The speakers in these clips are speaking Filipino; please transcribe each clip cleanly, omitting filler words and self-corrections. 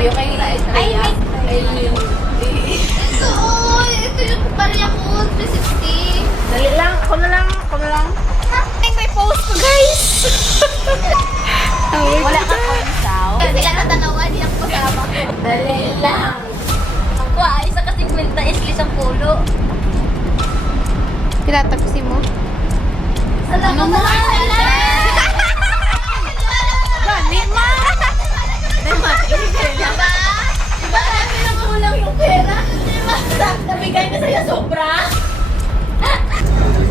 Yung kay Rhea. Ay, Ito yung barya ko, 360. dali lang. Ako na lang. Ay, may post ko, guys. Wala ka points out. Kasi tanawan, hindi ako kasama. Dali lang. Wah, isa kasing kwenta is isang pulo. Tinatapusin mo? Alam mo ba? Gani ma! Diba? Diba? Diba namin ang kulang yung pera? Diba? Nabigay na sa'yo sobra?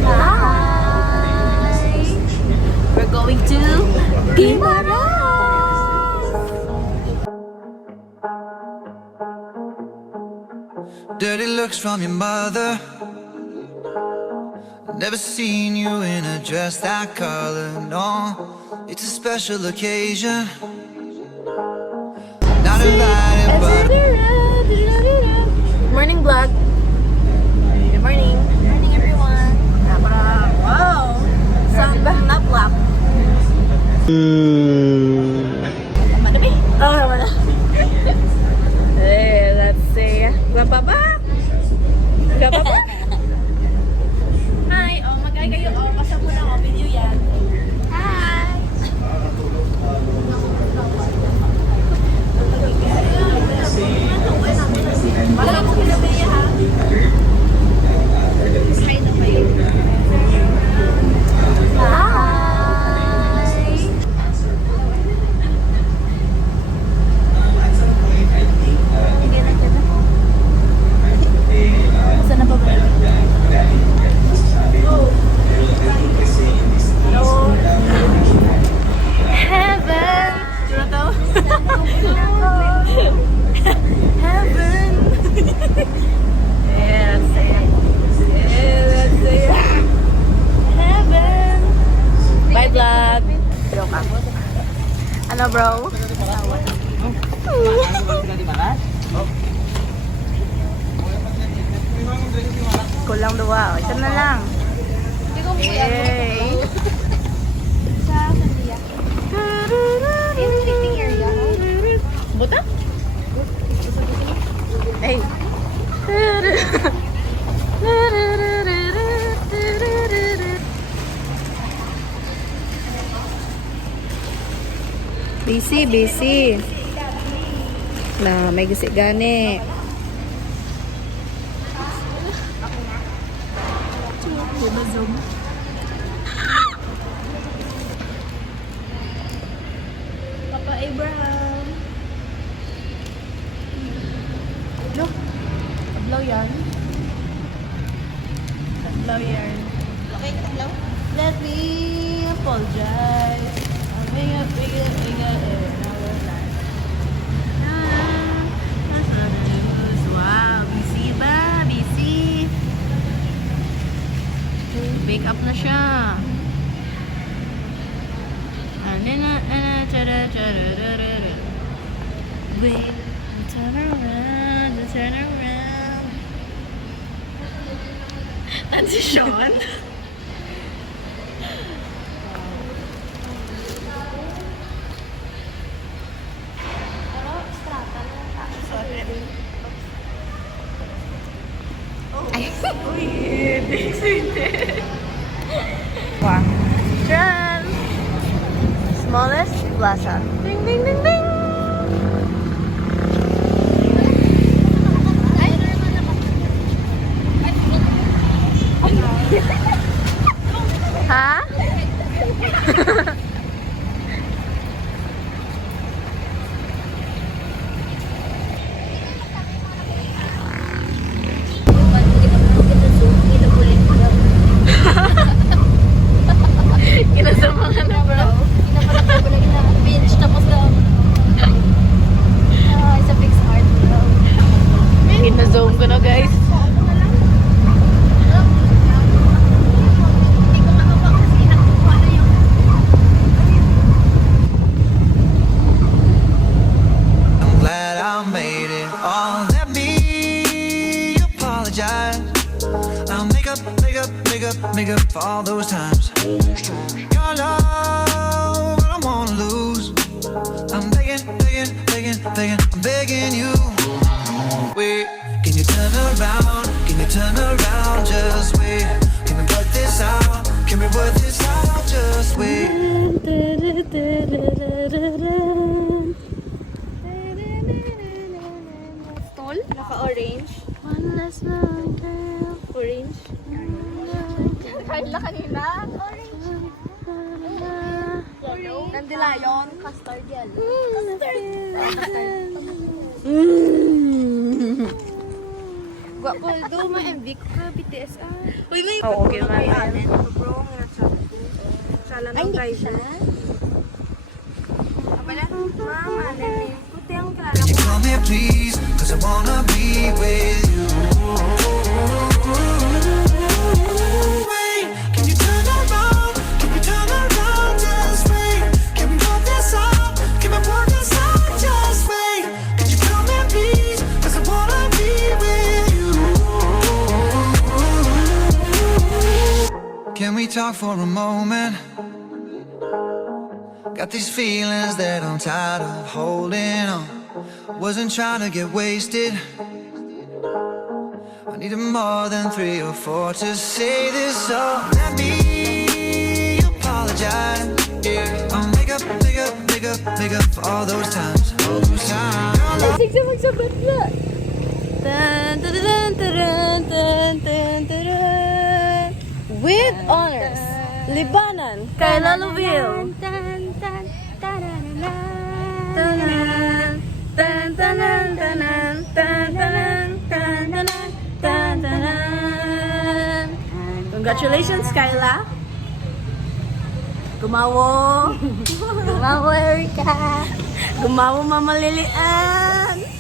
Hi! We're going to Guimaras! Dirty looks from your mother. Never seen you in a dress that color, no. It's a special occasion. Not invited, but Morning vlog. Good morning. Morning, everyone. Wow! Sun na black. Madami. Oh, wala. Hey, let's see. Grandpa back. Grandpa back. Hi. Oh, mag-ay kayo. Oh, pasok mo na ako. Video yan. Hi. Wala mo pinabaya ha. Hi. Saan na ba ba? Heaven. Sino to? Heaven. Yeah, let's say it. Yeah, let's say it. Heaven. Bye vlog. Joke ako. Ano bro? Kulang dua. Ito na lang. Hindi ko Yay. sa Sandia. Yung sleeping area. Buta? Ay. Busy. Na, may gisi gani. Papa Abraham. Look. Tablaw yan. Okay, tablaw. Let me apologize. We got wow, busy ba? Busy. Wake up na siya. Wait, turn around. Nansi Sean? Dyan! Smallest plaza. Ding, ding, ding, ding! Ha? Kinasamahan na bro. Binge tapos lang. It's a big heart. Ina-zoom ko na guys. I'm glad I made it. Oh, let me apologize. I'll make up for all those times. Your love, I don't wanna lose. I'm begging I'm begging you. Wait, can you turn around? Can you turn around? Just wait. Can we work this out? Can we work this out? Just wait. Stall? Naka-orange. One last long girl. Orange. Carla kanina. Orange. Yellow. Dandelion. Custard yellow. Custard. Gwapo. Do mo MV ko ka BTS Uy, may Oo, okay man. Bro, nga sala ng driver. Abala? Mama, nene. Puti ang kala. Can you come here please? Cause I wanna be with you. Wait, can you turn around? Can you turn around? Just wait. Can we work this out? Can we work this out? Just wait. Can you come here please? Cause I wanna be with you. Can we talk for a moment? Got these feelings that I'm tired of holding on. Wasn't trying to get wasted. I needed more than 3 or 4 to say this, so let me apologize. Yeah, I'll make up for all those times. All those times. Sige, magsabat na. Tan, tan, tan, tan, tan, tan. With honors, Libanan, Kayla Loville. Tan, tan, tanan, tanan, tan, tanan, tanan, tan, tanan, tan, tanan, tan, tanan. Congratulations, Kayla. Gumawo. Gumawa, Erica. Gumawo, Mama Lilian.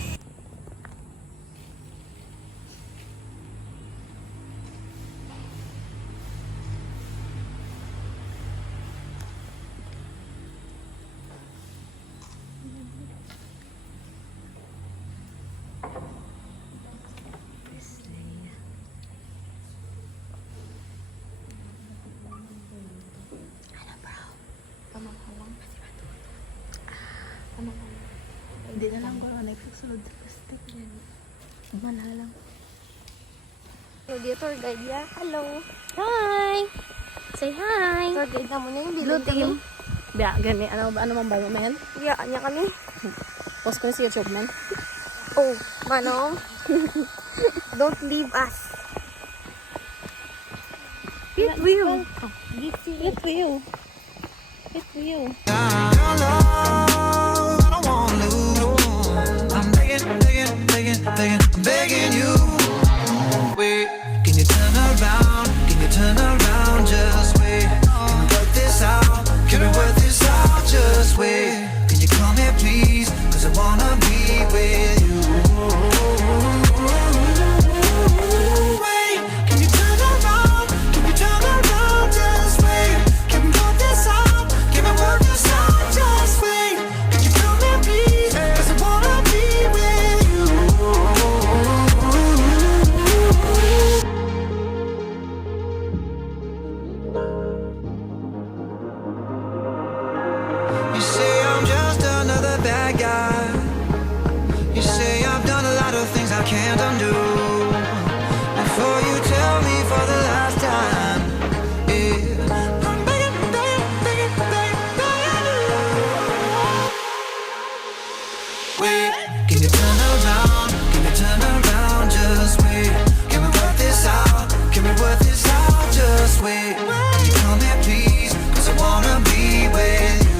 Hindi na lang ko nag-fixload. Manalang. Hindi, tour guide ya. Hello. Hi! Say hi! Tour guide na muna yung Blue bilog team. Biya, gani. Ano man ba yun, man? Yeah, anya kami. Post ko yung sa YouTube, man. Oh, Manong. Don't leave us. Hit wheel. Hit wheel. Hit wheel. Your love, I don't wanna lose. I'm begging, I'm begging you. Wait, can you turn around? Can you turn around? Just wait. Can we work this out? Can we work this out? Just wait. Can you come here please? Cause I wanna be with you. Wait, can you turn around? Can you turn around? Just wait. Can we work this out? Can we work this out? Just wait. Can you come here please? Cause I wanna be with you. You say I'm just another bad guy. You say I've done a lot of things I can't undo. Before you tell me for the last time, yeah, I'm begging you. Wait, can you turn around? Can you turn around? Just wait. Can we work this out? Can we work this out? Just wait. Can you come here please? Cause I wanna be with you.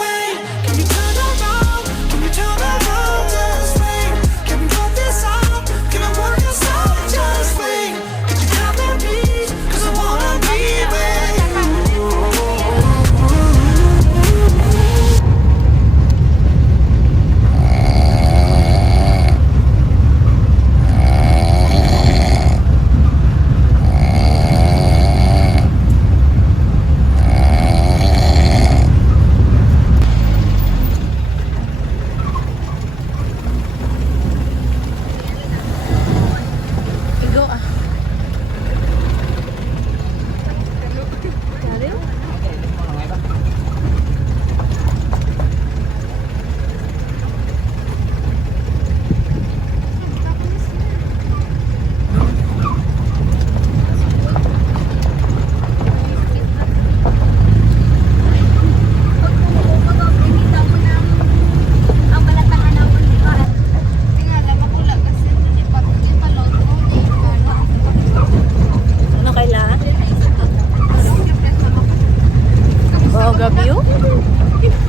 Wait, can you turn around? Can you turn around? Just wait. Can we work this out? Can we work this out? Just wait. Can you come here please? Cause I wanna be with you. The view?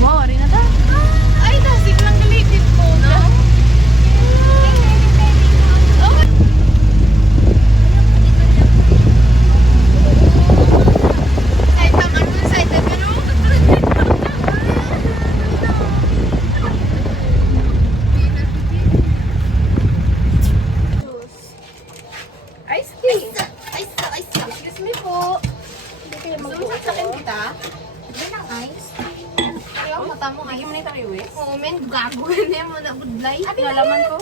Wow, ari na ta. Ay, dasig lang galitin ko. No? Kahit ang ano sa side, pero Ice tea. Ay, excuse me po. Hindi kayo Sakin kita. Hindi ng ice. Ayaw, mata mo Lagi ice. mo na yung tariwis. Oo, men, gago ganyan mo na budlay. Nalaman ko.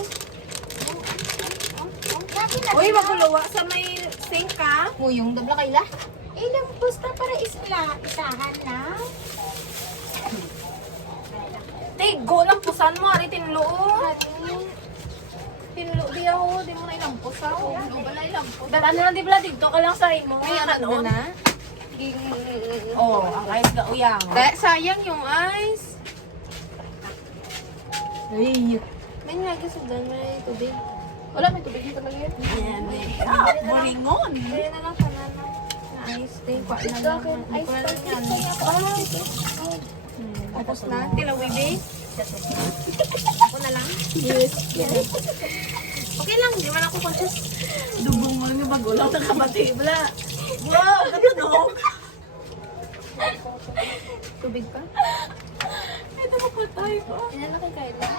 Uy, maguluwa sa may sink ka. Mo yung dabla kaila. Ilang pusta para isahan na. Tay, go lang pusan mo. Ari, tinloo. Tinlo di ako, di mo na ilampos ako. Ano ba na ilampos? Ano lang, di ba? Dito ka lang sa imo. May anak Ano? na na. Oh, ang ice ga uyang. Sayang yung ice. Ay, May nga sa dyan, may tubig. wala may tubig dito talaga yun. Ayan eh. Ah, boringon. Kaya na lang sana na ice. Day, pa na lang. Ice pa rin yan. Tapos na, tilawi day. Ako na lang. Yes. Okay lang, di man ako conscious. Dubong mo lang yung bagulaw ng kabati. Bala. Wow, natunog. Tubig pa? Ito mapatay pa. Inalaki kayo lang.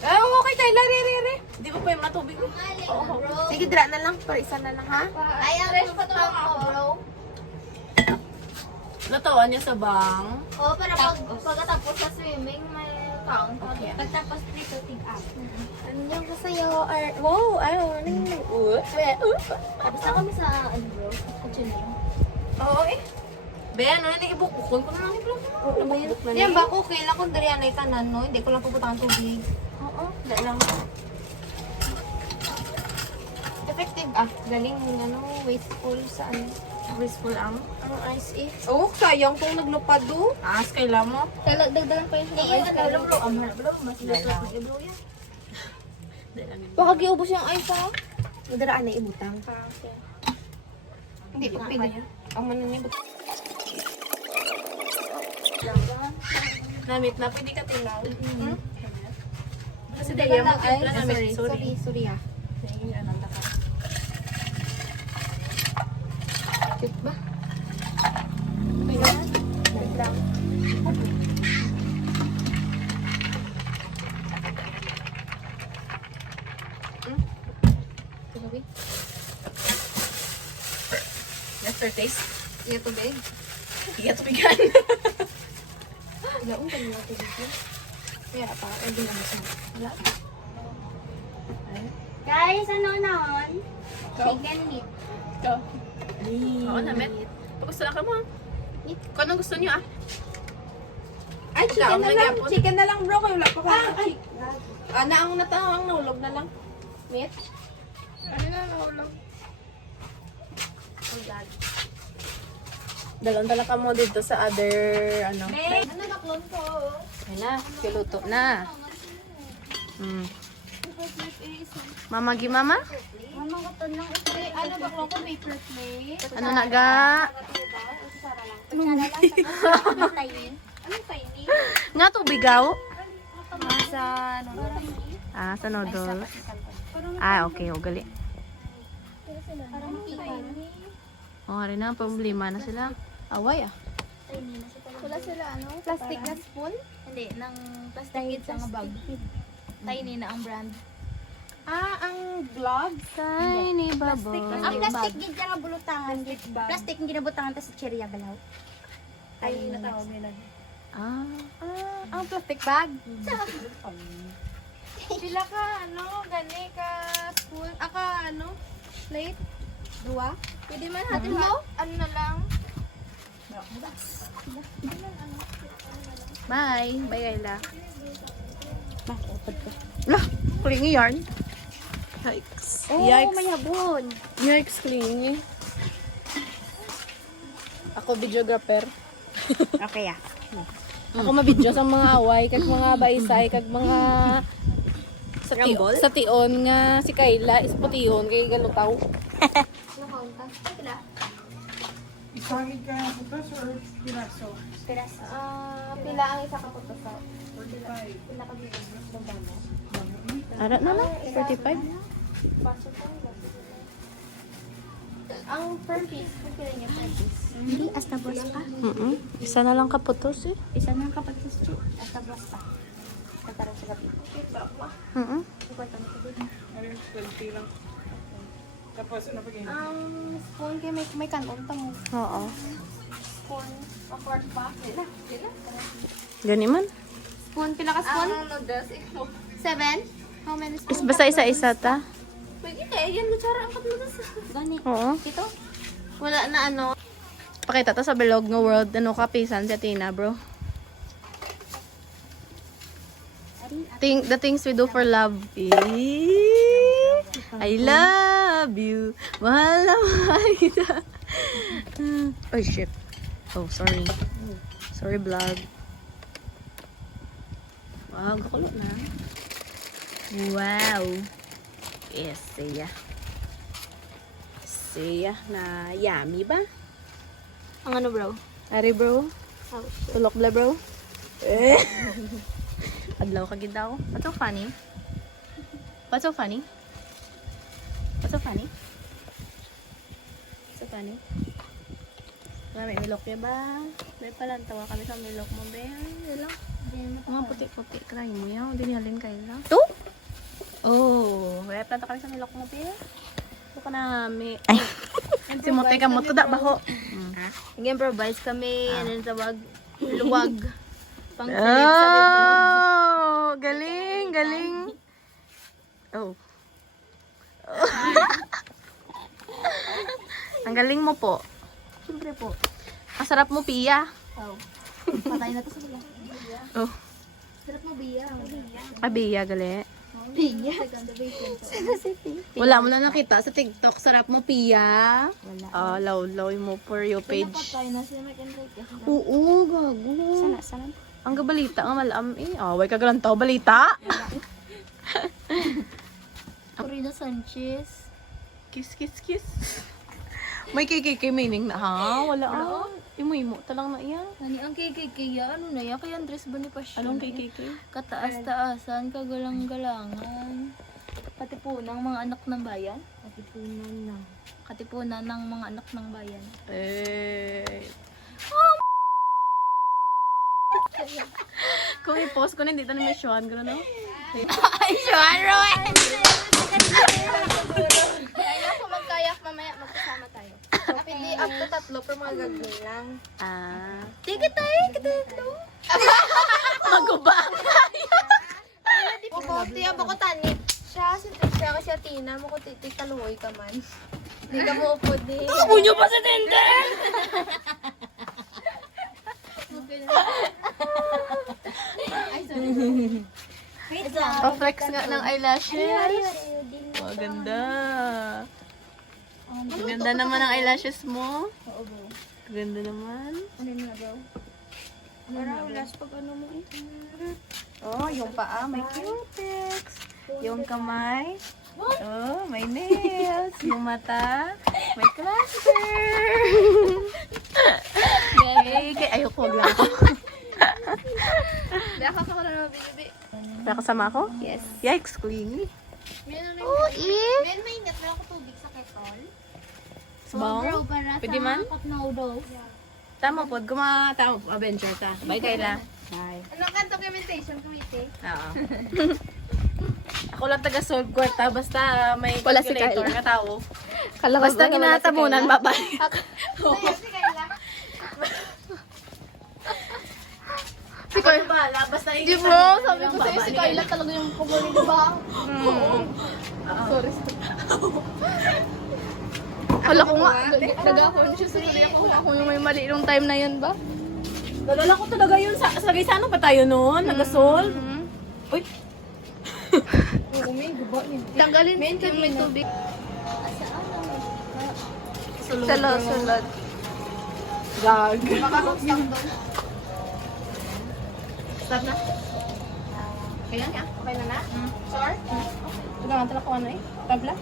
Ah, okay tayo. Lari. Di ba pa yung matubig? Sige, dra na lang. Para isa na lang, ha? Ay, ang pusta ko, bro. Natawan niya sa bang. O, para pagkatapos sa swimming, may count. Okay. Pagtapos dito, tig-up. Ano yung sa'yo? Wow, ayaw. Tapos na kami sa, ano bro, tuning. Oo eh. Be, ano na ibukukon ko na lang yung Ano ba yun? Yan ba ko, kailan ko diri anay tanan, no? Hindi ko lang pupuntahan tubig. Oo, dahil lang. Effective galing ano, wasteful sa ano. Wasteful ang. Ang ice eh. Oh, sayang kung naglupad do. Taas kailan mo. Dagdagan pa yun sa ice. ano, bro, mas Dahil lang. bro yan. Dahil lang. Baka giubos yung ice, ha? Nadaraan na ibutang. Hindi, pwede. Ang mananibot. Namit na, pwede ka tilaw. Hmm? Kasi dahil mo Ay, timpla namin. sorry ah. Sige, anong taka. Cute ba? Okay na? Wait lang. Tubig? Aftertaste. Iya tubig? Iya tubigan. Ilaong ka nila tubig yun. Kaya pa, ay ginamit mo. Wala. Guys, ano naon? Chicken meat. Ikaw. Oo, namit. Gusto na ka mo. Kung anong gusto niyo Ay, chicken na lang. Gyapon. Chicken na lang bro. Kaya wala pa ka. Naang natawang nahulog na lang. Meat? Ano na, nahulog. Dalon ka mo dito sa other, ano. Ano naklon ko? Ayun na, piluto na. Mamagi mama? Mama ko to lang. Ano ba ko paper plate? Ano na ga? Kutsara lang. Ano tiny? Ano tiny? Nga tubigaw? Sa Ah, sa noodle. Ah, okay, ugali. parang tiny. Oh, hari na, problema na sila. Away ah. Wala sila ano? Plastic na spoon? Hindi, ng plastic sa nga bag. Tiny na ang brand. Ah, ang gloves? Tiny bubble. Ang plastic gid nga bulutangan gid. Plastic ang ginabutangan ta sa cherry galaw. Ay, natawag nila. Ang plastic bag. Pila ka, gani ka spoon, plate? Dua? Pwede man natin ano na lang. Bye. Bye, Kayla. Lah, klingi yarn. Yikes. May habon. Yikes, klingi. Ako videographer. Okay Ako mabidyo sa mga away, kag mga baisay, kag mga sa tion nga si Kayla is putihon kay galutaw. Isamig ka na putas or piraso? Pila ang isa ka puto sa 45. pila ka dito sa bamo. Ara na lang, 45. Ang per piece, pila niya per piece. Hindi, hasta boss pa. Isa na lang kaputos eh. Isa na kapatid sa hasta boss pa. Tatarang sa gabi. Ano yung 20 lang? Tapos ano pa ganyan? Ang spoon kay may kanon tamo. Oo. Spoon, a quart pa. Pila? Gani man. Spoon, pila ka spoon? Noodles, 7? How many spoons? Is basta isa-isa ta. Pwede yan, kutsara ang katlutas. Gani. Oo. Ito? Wala na Pakita to sa bilog nga world ano kapisan si Tina, bro. The things we do for love. I love you. Mahal na mahal kita. Oh shit. Oh, sorry. Sorry, vlog. Wow, kakulot na. Wow. Yes, siya. Siya na yummy ba? Ang ano bro? Ari bro. Tulok bla bro. Adlaw ka gid daw. What's so funny? What's so funny? What's so funny? What's so funny? May milok ya ba? May palantawa kami sa milok mo ba? Yan lang. Mga puti-puti. Kaya mo yan. Hindi nihalin kayo lang. To? Oh. May planta kami sa milok mo ba? Ito ka namin. Ay. Si Mote ka mo. Tuda baho. Nag-improvise kami, ano sa luwag. Pang Oh, galing, galing. Oh. Ang galing mo po. Siyempre po. Ang sarap mo, Pia. Patay na to sa sila. Oh. Sarap mo, Bia. Ay, Bia, gali. Bia. Wala mo na nakita sa TikTok. Sarap mo, Pia. Wala. Law mo for your page. Patay na sila mag-enrique. Oo, gago. Sana. Ang gabalita nga malam eh. Away ka galantaw, balita. Corina Sanchez. Kiss, kiss, kiss. May kikiki meaning na ha? Wala ah. Imo talang na iya. Nani ang kikikaya, ano na yan? Kay Andres Bonifacio. Anong kikiki? Kataas-taasan, kagalang-galangan. Katipunang mga anak ng bayan. Katipunan ng mga anak ng bayan. Kung i-post ko na, hindi ito na may Sean. Gano'n no? Ay, Sean Rowan! Kaya ako magkayak mamaya, magkasama tayo. Pili up to 3 per mga gagawin lang. Tigit tayo, kita. Maguba! Opo, tiya ba ko tani? Siya kasi Atina, mo ko titaluhoy ka man. Hindi ka mo upo di. Bunyo pa sa tente! Pa-flex nga ng eyelashes. Maganda. Ganda naman ang eyelashes mo. Ganda naman. Ano na bro? Parang last pag ano mo Oh, yung paa may cutex. Yung kamay. Oh, may nails. Yung mata. May cluster. Ayoko, wag lang ako. Daka ka na naman binibi. Nakasama ako? Yes. Yikes, clingy. Oh, Men, may ingat na ako tubig sa kettle. Bong? Pwede man? Cup noodles. Tama po, tama po, adventure ta. Bye, Kayla. Bye. Ano ka documentation committee? Oo. Ako lang taga-solve kwarta, basta may Wala si calculator Kayla. na tao. Kala Basta ginatabunan, babalik. Sige, Kayla. Kay... Basta Di ba? Sabi ko sa'yo, si Kyla talaga yung kumuli, di ba? Sorry. Hala ko nga, nag-conscious ako yung may mali nung time na yun ba? Nadala ko talaga yun. Sagay sa ano pa tayo noon? Nagasol? Uy. Tanggalin yung may tubig. Sulod. Gag. Makakustang doon. Stop na? Kailan niya? Okay na na? Sure? Ito naman talaga ko ano eh. Tabla?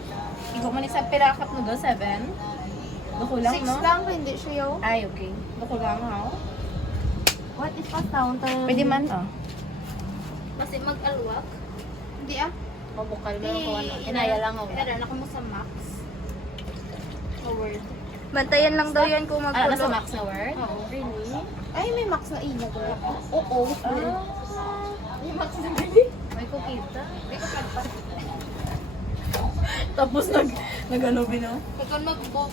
Igo man isa pirakap no do, 7. Dukulang, 6 no? lang, hindi siya yun. Ay, okay. Dukulang, ha? What if pa counter? Pwede man, oh. Kasi mag-alwak. Hindi ah. Mabukal mo ko ano. Inaya lang ako. Pero ako mo sa max. Forward. Bantayan lang daw yan kung Ah, nasa magpulo. max na word? Oo, really? Ay, may max na ina ko. Oo. May max na gani. May kukita. May kukita. Tapos nag-ano bino? Ikaw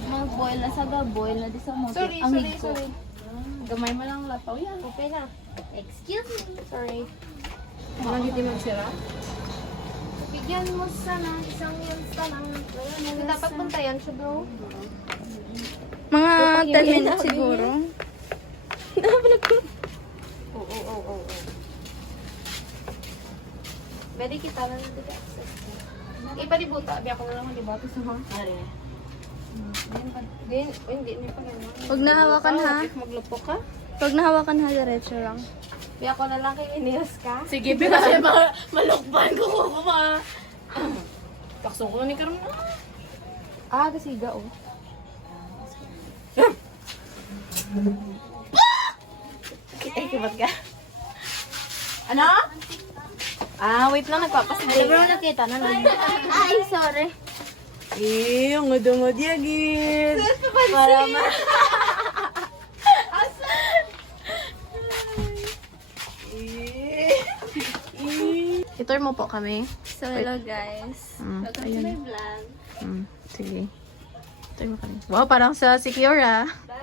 mag-boil na sa boil na di sa mo. Sorry. Gamay mo lang lataw yan. Okay na. Excuse me. Sorry. Mga hindi magsira? Bigyan mo sana isang yun sana. Dapat bantayan siya, bro. Mga 10 minutes siguro. Oo. Pwede kita na nito access. Ipalibuta, abi ako na lang malibuta sa mga. Ari. Hindi pa ganun. Huwag nahawakan ha. Maglupok ka? Huwag nahawakan ha, diretso lang. Abi ako na lang kay Inios ka. Sige, pero kasi malukban ko Takso ko ni Karoon na. Ah, kasiga oh. Ay, kibat ka. Ano? Ah, wait lang, nagpapasigay. Bro, nakita na lang. Ay, sorry. Eh, ang udungod yagid. Para ma... Itour mo po kami. So, hello guys. Welcome to my vlog. Sige. Itour mo kami. Wow, parang sa secure ah. Bye.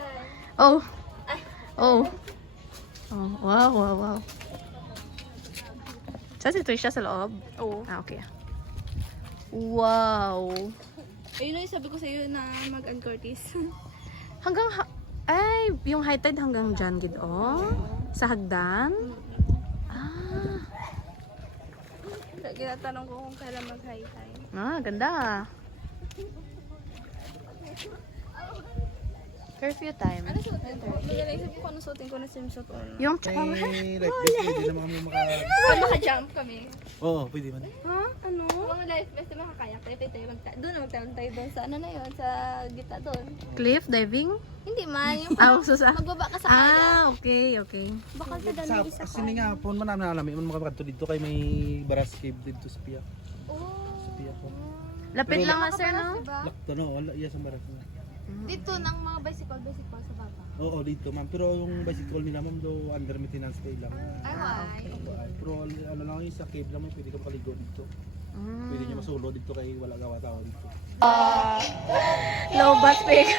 Oh. Oh. Oh, wow. Saan si Trisha sa loob? Oo. Ah, okay. Wow. Ayun na yung sabi ko sa'yo na mag-uncurtis. Ay, yung high tide hanggang dyan, gid oh. Sa hagdan. Ah. Ginatanong ko kung kailan mag-high time. Ah, ganda. Curfew time. Ano suotin ko? Nag-iisip ko kung ano suotin ko na swimsuit or no. Yung Like this, pwede naman kami maka... Maka-jump kami. Oo, pwede man. Ha? Ano? Mga life best na makakayak. Tayo doon na magtalon tayo doon sa ano na yun, sa gita doon. cliff diving? Hindi man, yung Ah, susa. magbaba ka sa kaya. Ah, okay. Baka sa Sa dami isa asini nga po, man namin alami, man makakanto dito kay may Baras Cave dito sa Pia. Oh. Sa Pia po. Lapit lang nga, sir, no? Diba? Lakto no, wala iya sa Baras na. Dito ng mga bicycle sa baba. Oo, dito ma'am. Pero yung bicycle nila ma'am do under maintenance kay lang. Ay, why? Pero ano lang yung sa cave lang, may pwede ka makaligo dito. Pwede nyo masulo dito kay wala gawa tao dito. Low bass speaker.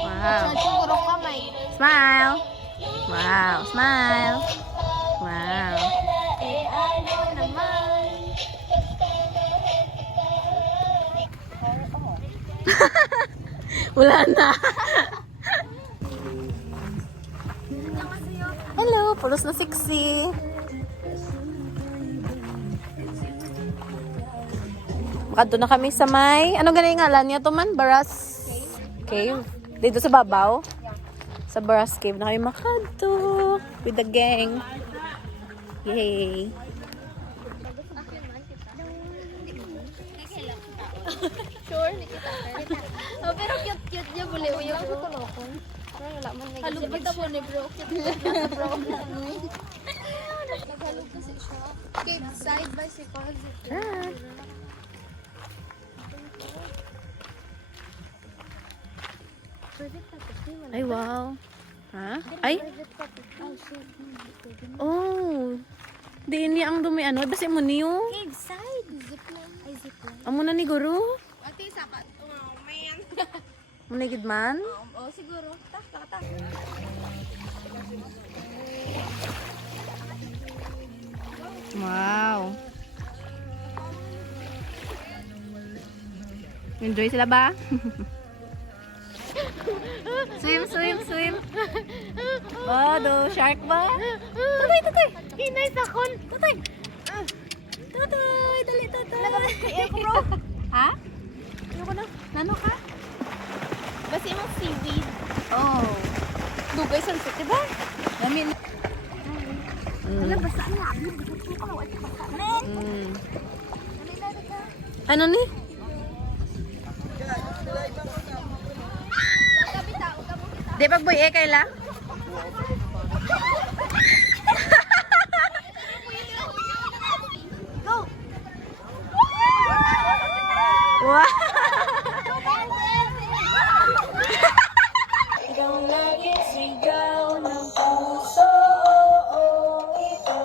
Wow. Siguro kamay. Smile. Wow. Smile. Wow. Eh, ano naman? Wala na. Hello, pulos na sexy. Makadto na kami sa may, ano ganun yung ngalan niya to man? Baras Cave? Dito sa babaw? Sa Baras Cave na kami makadto. With the gang. Yay. Sure, nakita ka. Oh, pero cute niya, buliw yung bro. Halog kita mo ni bro. Cute bro. Naghalog kasi siya. Cape side bicycle. Ah. Ay, wow. Ha? Ay? Oh. Di niya ang dumi ano. Basta mo niyo. Cave side. Zipline. Ay, zipline. Amo na ni guru. Ate, sapat. Oh, man. Munigid man. Oh, siguro. Tak. Wow. Enjoy sila ba? Swim. Bado, shark ba? Tutoy. Hinay sa kon. Tutoy, dali, tutoy. Ayaw ko, bro. Ha? Ayaw ko na. Nano ka? Basta yung seaweed. Oh. Dugay sunset, diba? Dami na. Wala, basta ang labi. Ano ni? Di pagboy kayla? Wow! Ikaw lagi sigaw ng puso ito.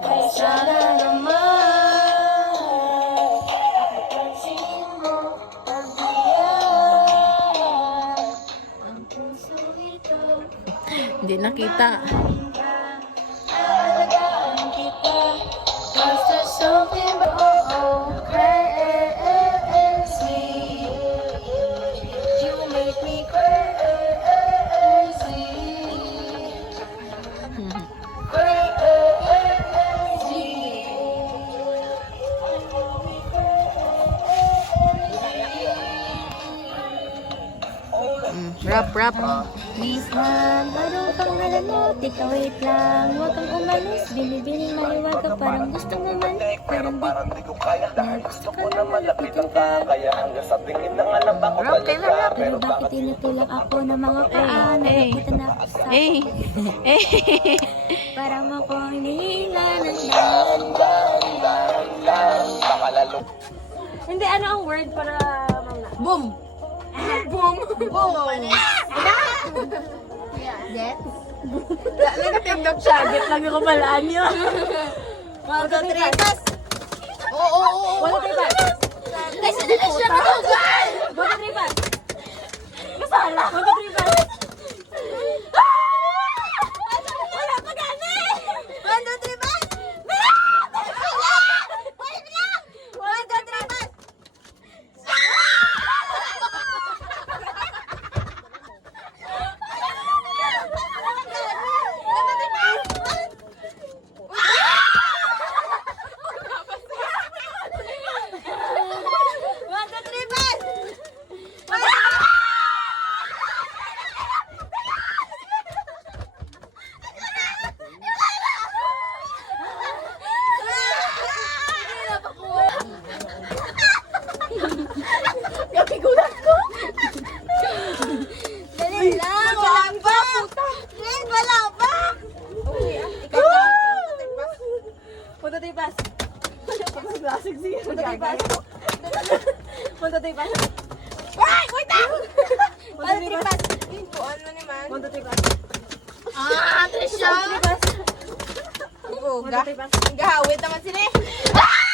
Kaya sana naman pansin mo pagbiyan ang puso ito. Hindi nakita. Alagaan kita. Basta something but crazy. You make me crazy. Rap. Miss Man, anong pangalan mo? Tika, wait lang. Huwag kang umalis. Binibining maliwag ka. Parang gusto mo man. Parang di ko kaya. Gusto ko na malapitan ka. Kaya hanggang sa tingin ng alam ako talaga. Pero bakit tinutulak ako ng mga paan? Nakikita na ako sa parang makong nila ng dalan. Hindi, ano ang word para boom? Boom! Get? Nagtindog siya. Get lang yung kapalaan niyo. Wala tripas. Oo. Wala tripas. Kasi na siya matugal! Wala tripas. Masala. Wala tripas. Wala pa gani. Wala tripas. Wala tripas. Dali lang! Wala pa! Red, wala pa! Punta tripas. Punta tripas. Ay! Wait lang! Punta tripas. Ano naman? Punta tripas. Ah, Trisha! Punta tripas. Gahawit naman sila eh. Ay!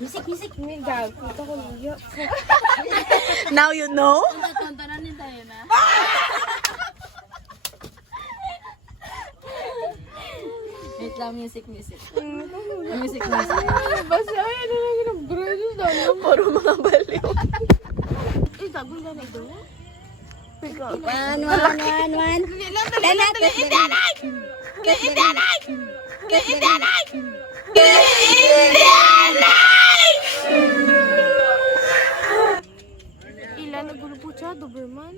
Music! Now you know? Tantanan tayo na. Wait lang, music. Music. Basta ay ano lang yung bread doon. Puro mga baliw. One. Ilan na gulo po siya, Doberman?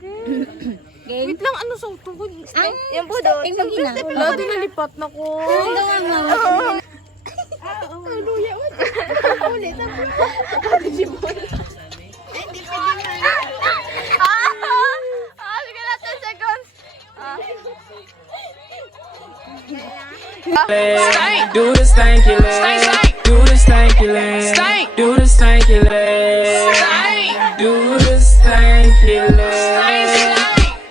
Game. Wait lang, ano sa tungkol? Yan po do. Tingnan mo na. Wala, dinalipat na ko. Luya, what? Ulit na po. Sige na, 10 seconds. Do the stanky leg. Do the stanky leg. Do the stanky leg. Do the stanky leg.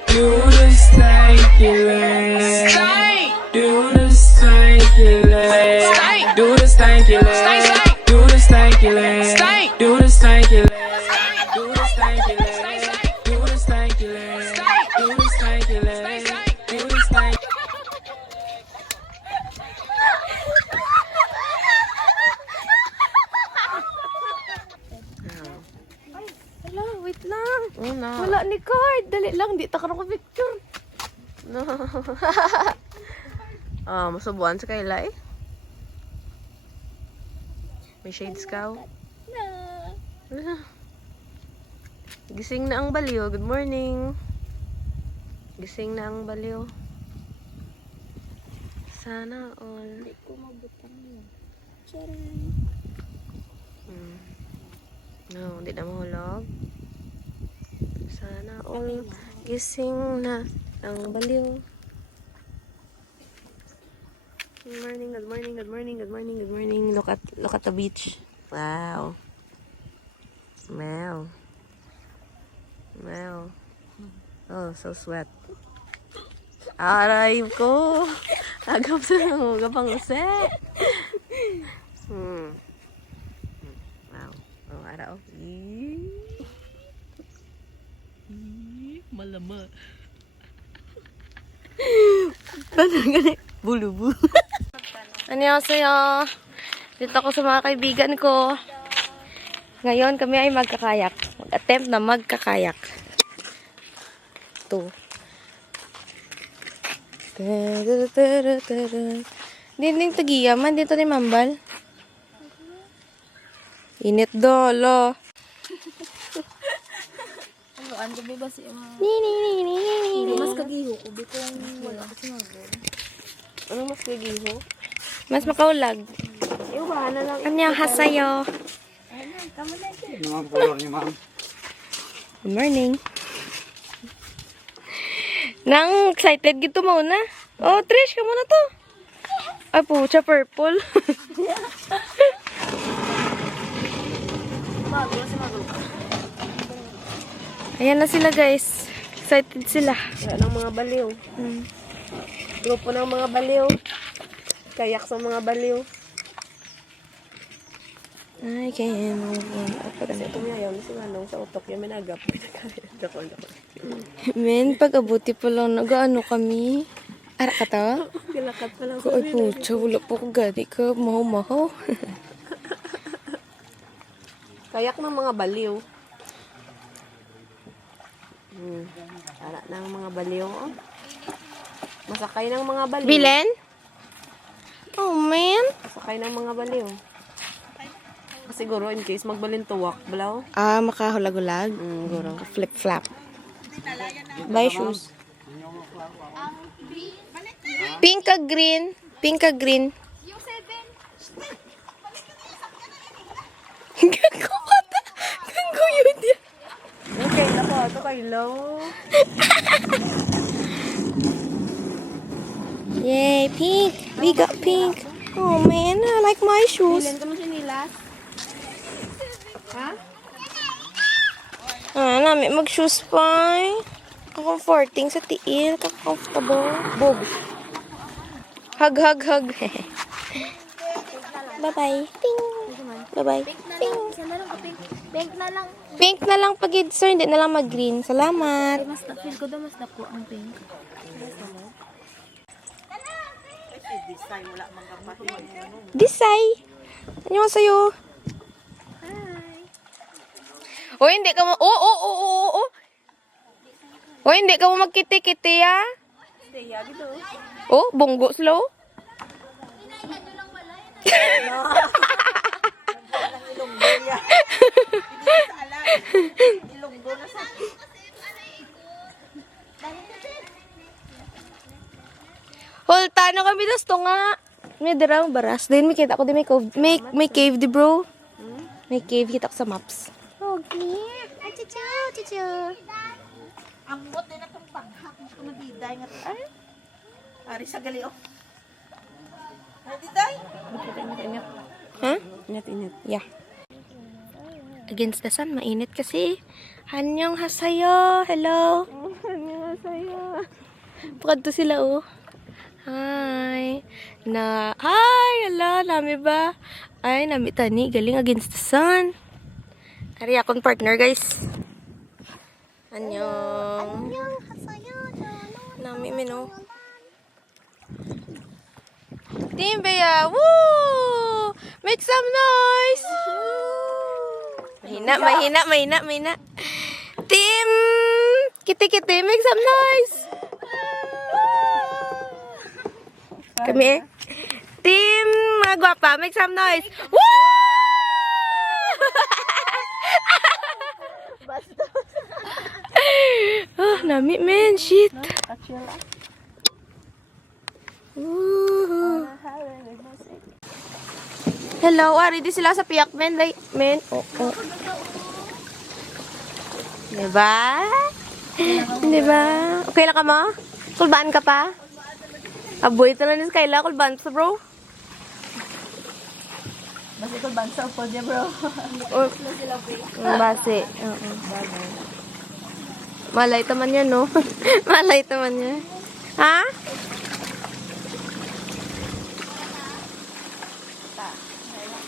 Do the stanky leg. Do the stanky stanky leg. Do the stanky leg. Do the stanky leg. Do the stanky leg. Do the stanky leg. Do the stanky leg. Do the stanky leg. Do the stanky. Wala, wait lang. Una. Wala ni card. Dali lang, di ta karon ko picture. No. Masubuan sa Kayla eh. May shades ka. Gising na ang baliw. Good morning. Gising na ang baliw. Sana all. Hindi ko mabutang yun. No, hindi na mahulog. Sana all. Gising na ang baliw. Good morning, good morning, good morning, good morning, good morning. Look at the beach. Wow. Smell. Smell. Oh, so sweat. Aray ko. Agap sa mga pang use. Wow. Oh, araw. Malama. Paano ganit? Bulubu. Annyeonghaseyo. Dito ako sa mga kaibigan ko. Ngayon kami ay magkakayak. Mag-attempt na magkakayak. Ito. Dinding tagiyaman. Dito ni Mambal. Init do, lo. Ano ba ba si mga... Ni. Mas kagiho ko. Bikong wala ko sinagot. Ano mas kagiho? Mas makaulag. Iwahan na lang. Annyeonghaseyo. Yung color niyo, ma'am. Good morning. Nang excited gito mo na. Oh, Trish, ka muna to. Ay, pucha, purple. Ayan na sila, guys. Excited sila. Wala ng mga baliw. Grupo ng mga baliw. Kayak sa mga baliw. I can't move on. Kasi ito niya yun. Si Manong sa utok yung minagap. Dako. Men, pag-abuti pa lang, nag-ano kami. Ara ka to? Gilakat pa lang. Ay, pucha, wala po ko gani ka. Maho-maho. Kayak ng mga baliw. Para ng mga baliw. Oh. Masakay ng mga baliw. Bilen? Oh, man. Masakay ng mga baliw. Siguro in case magbalintuwak, balaw. Ah, makahulag-hulag. Guro. Flip-flap. Buy shoes. Pink ka green. Pink ka green. Yung 7. Gagawata. Gagawin niya. Okay, ako. Ito kay Low. Yay, pink. We got pink. Oh, man. I like my shoes. Bilan ka mo sinilas? Ha? Ah, namin mag-shoes pa. Comforting sa tiil. Comfortable. Bob. Hug. Bye-bye. Ping. Bye-bye. Ping. Sana lang ko pink. Pink na lang. Pink na lang pag sir. Hindi na lang mag-green. Salamat. Mas feel ko daw mas dako ang pink. Disay. Ano sa'yo? O, hindi ka mo... Oh. O, hindi ka mo magkiti-kiti, ah. Oh, bonggo slow. Holta na kami gusto nga. May darang baras. Then may kita ko din may cave di bro. May cave kita ko sa maps. Okay. Chichu. Ang bot din atong panghak mo kung nadiday nga. Ay. Ari sa gali oh. Nadiday? Ha? Ingat. Yeah. Against the sun, mainit kasi. Annyeonghaseyo. Hello. Annyeonghaseyo. Pakad to sila oh. Hi. Hi, ala, nami ba? Ay, nami tani, galing against the sun. Hari akong partner, guys. Annyeong. Nami mino. Team Bea, woo! Make some noise! Mahina. Team Kiti, make some noise! Kami eh. Team mga gwapa, make some noise! Woo! Oh, nami men, shit. Woohoo. Hello, ready sila sa piyak men, like, men. Oh. Diba? Diba? Okay lang ka mo? Kulbaan ka pa? Aboy ito lang ni Skyla, kulbaan sa bro. Basta ito bansa po niya, bro. Base. Malay taman yan, no? Malay taman yan. Ha?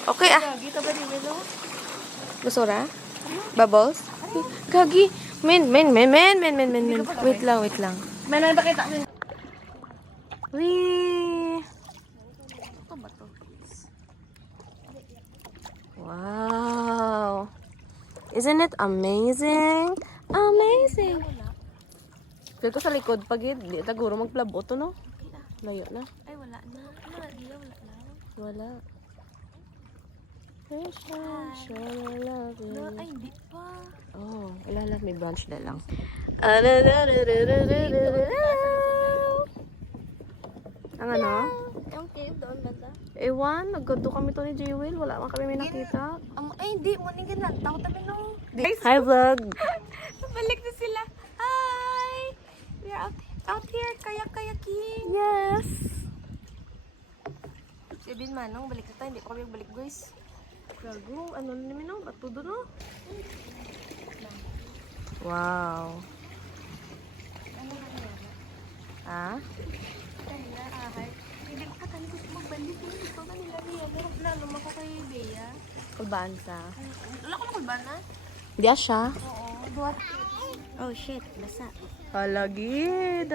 Okay, Gusto ra? Bubbles? Gagi. Men. Wait lang. May nakita ko. Wee! Wow! Isn't it amazing? Amazing! Feel ko sa likod pag di taguro magplabo to, no? Layo na. Ay, wala na. Wala na. Wala. No, ay, hindi pa. Oh, ilalat may branch na lang. Ang ano? Yung cave doon banda. Ewan, nagkado kami to ni Jewel. Wala man kami may nakita. Ay, hindi. Muningin lang. Tao tabi no. Hi, vlog! Balik na sila. Hi! We're out here. Kayak-kayaking. Yes! Si Bin Manong, balik na tayo. Hindi pa kami balik, guys. Gago, ano na namin no? Ba't todo no? Wow! Ha? Hindi ko pa tayo gusto magbalik. Gusto na nila niya. Meron na. Lumako kay Bea. Kulbansa. Wala ko na kulbana. Hindi siya. Oh, shit. Basa. Halagid.